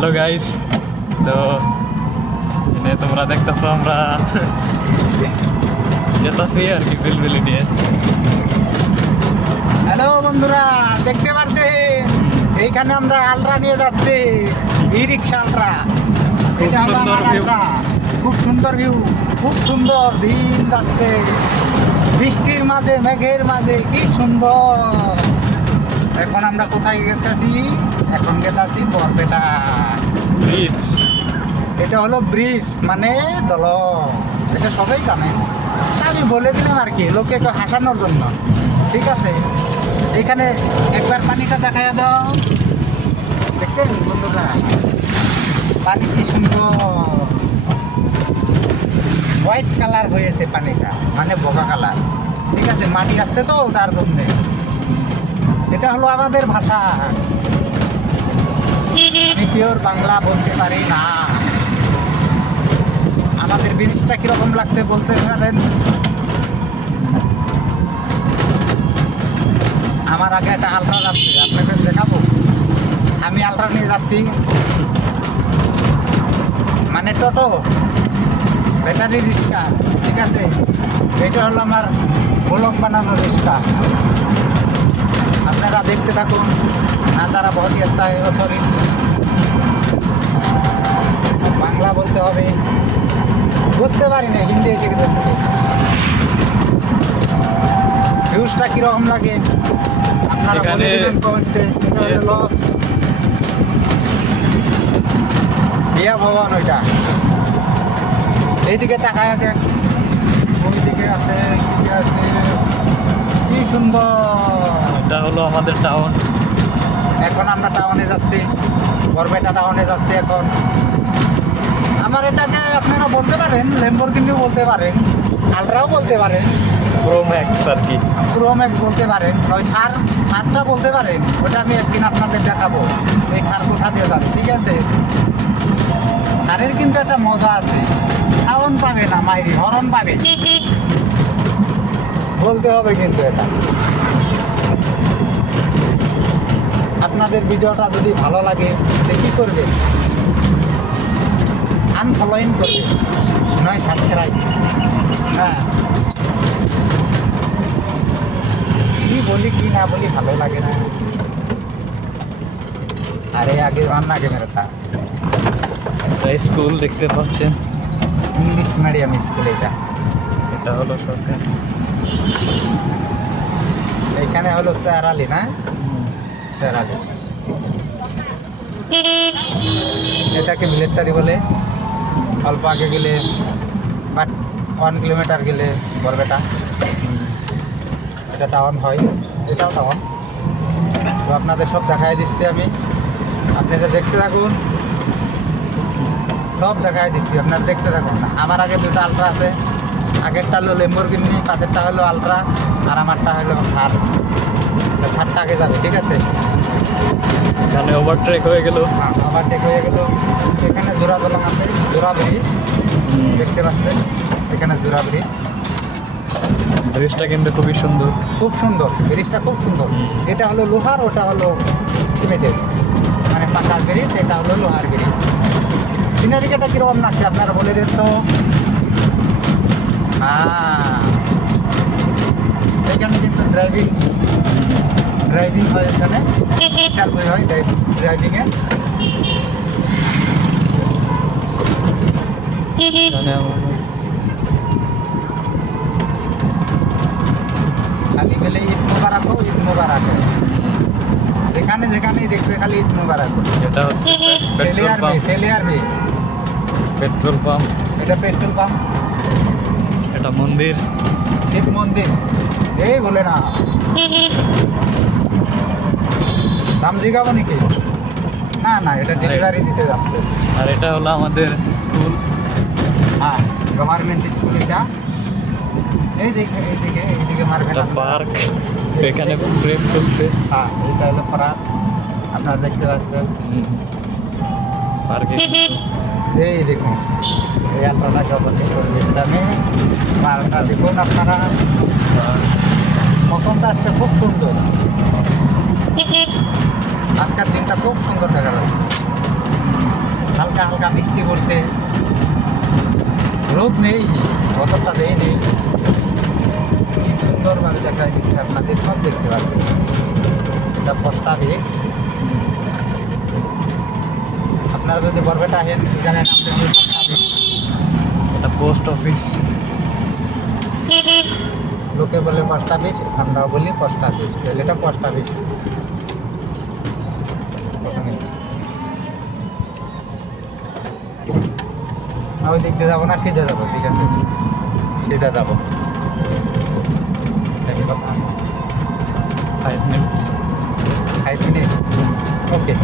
Hello guys, তো এনে তোমরা দেখতেছো আমরা যেতেছি আর কি বিলবিলি নিয়ে। হ্যালো বন্ধুরা, দেখতে পাচ্ছেন এইখানে আমরা আলট্রা নিয়ে যাচ্ছি, ই রিক্সা আলট্রা। খুব এটা হলো সুন্দর আমার view। আলট্রা। খুব সুন্দর ভিউ, খুব সুন্দর দিন যাচ্ছে বৃষ্টির মাঝে, মেঘের মাঝে, কি সুন্দর। এখন আমরা কোথায় গেছি? এখন গেছি বরপেটা। ব্রিজ, এটা হলো ব্রিজ মানে দলং, এটা সবাই জানে। আমি বলে দিলাম আর কি, লোকে হাসানোর জন্য, ঠিক আছে। এখানে একবার পানিটা দেখায় দাও, দেখছেন বন্ধুরা? পানি কি সুন্দর হোয়াইট কালার হয়েছে পানিটা, মানে বগা কালার, ঠিক আছে। মাটি আসছে তো তার জন্যে। এটা হলো আমাদের ভাষা, আমি পিওর বাংলা বলতে পারি না। আমাদের ব্রিজটা কিরকম লাগছে বলতে পারেন? আমার আগে একটা আলট্রা যাচ্ছে, আপনাদের দেখাবো। আমি আলট্রা নিয়ে যাচ্ছি, মানে টোটো, ব্যাটারি রিক্সা, ঠিক আছে। এটা হলো আমার গোলক বানানো রিক্সা। আপনারা দেখতে থাকুন। নাজারা বহুত আচ্ছা है, সরি বাংলা বলতে হবে, বুঝতে পারি না, হিন্দি এসে গেছে। ভিউজটা কিরকম লাগে আপনারা বলে দিবেন কমেন্টে। এটা হলো বিয়া ভবন, ওইটা এইদিকে তাকায় দেখ, ওইদিকে আছে, এইদিকে আছে, কি সুন্দর। এটা হলো আমাদের টাউন। এখন আমরা টাউনে যাচ্ছি, বরপেটা টাউনে যাচ্ছি এখন। আমার এটাকে আপনারা বলতে পারেন ল্যাম্বরগিনিও বলতে পারেন, আলট্রাও বলতে পারেন, প্রো ম্যাক্স আর কি, প্রো ম্যাক্স বলতে পারেন, ওই থারটা বলতে পারেন। ওটা আমি একদিন আপনাদের দেখাবো, এই থার কোথা দিয়ে যাবে, ঠিক আছে। থারের কিন্তু একটা মজা আছে, সাউন্ড পাবে না, মাইরি হরন পাবে, বলতে হবে কিন্তু এটা। আপনাদের ভিডিওটা যদি ভালো লাগে তাহলে কী করবে? আনফলোইং করবে, নয় সাবস্ক্রাইব। হ্যাঁ, কি বলি কি না বলি ভালো লাগে না। আরে আগে রান্না আগে মেরেটা স্কুল দেখতে পাচ্ছেন, ইংলিশ মিডিয়াম স্কুল এটা। এটা হলো সরকার। এখানে হলো স্যারালি, না স্যারালি, এটাকে মিলিটারি বলে। অল্প আগে গেলে, বাট 1 কিলোমিটার গেলে বরপেটা, এটা টাউন হয়, এটাও টাউন। তো আপনাদের সব দেখাই দিচ্ছি আমি, আপনারা দেখতে থাকুন, সব দেখাই দিচ্ছি, আপনারা দেখতে থাকুন। আমার আগে দুটো আলট্রা আছে, আগেরটা হলো ল্যাম্বরগিনি, পাশেরটা হলো আলট্রা, আর আমারটা হলো থার। থারটা আগে যাবে, ঠিক আছে। এখানে ওভারটেক হয়ে গেল। হ্যাঁ, ওভারটেক হয়ে গেল। এখানে জোড়া দলং আছে, জোড়া ব্রিজ দেখতে পাচ্ছেন, এখানে জোড়া ব্রিজ। ব্রিজটা কিন্তু খুবই সুন্দর, খুব সুন্দর, ব্রিজটা খুব সুন্দর। এটা হলো লোহার, ওটা হলো সিমেন্টের, মানে পাকার ব্রিজ, এটা হলো লোহার ব্রিজ। সিনারিটা কীরকম লাগছে আপনারা বলে দেন তো। হ্যাঁ, এখানে কিন্তু ড্রাইভিং হয়, এখানে শিক্ষার বই হয় ড্রাইভিংয়ে। এখানে খালি গেলে ঈদ মোবারক হোক, ঈদ মোবারক হোক, যেখানে যেখানেই দেখবে খালি ঈদ মোবারক হোক। এটা হচ্ছে পেট্রোল পাম্প। পেট্রোল পাম্প, এটা পেট্রোল পাম্প। এটা মন্দির, শিব মন্দির, এই বলে না দাম জিগাবো নাকি? না না, এটা ডেলিভারি দিতে যাচ্ছে। আর এটা হলো আমাদের স্কুল। হ্যাঁ, গভর্নমেন্ট স্কুল এটা। এইদিকে মারবে এটা না। পার্ক, এখানে প্রেম চলছে। হ্যাঁ, এটা হলো পার্ক, আপনারা দেখতে পাচ্ছেন। পার্কে এই দেখুন, এই আলট্রাটাকে অবশ্যই করে দিচ্ছি আমি। পার্কটা দেখুন আপনারা, মৌসুমটা আজকে খুব সুন্দর, আজকের দিনটা খুব সুন্দর দেখা যাচ্ছে। হালকা হালকা বৃষ্টি পড়ছে, রোদ নেই, বতরটা দেই নেই। কি সুন্দরভাবে দেখাই দিচ্ছে, আপনাদের সব দেখতে পাচ্ছেন। এটা পোস্ট অফিস। আপনারা যদি বরপেটা আসেন এই জায়গায় নামতে দিয়ে পোস্ট অফিস। এটা পোস্ট অফিস। লোকে বলে পোস্ট অফিস, আমরাও বলি পোস্ট অফিস। তাহলে এটা পোস্ট অফিস। ওই দিক দিয়ে যাবো না, সিধে যাবো, ঠিক আছে, সিধে যাবো। দেখি কথা 5 minutes. 5 মিনিট, ওকে।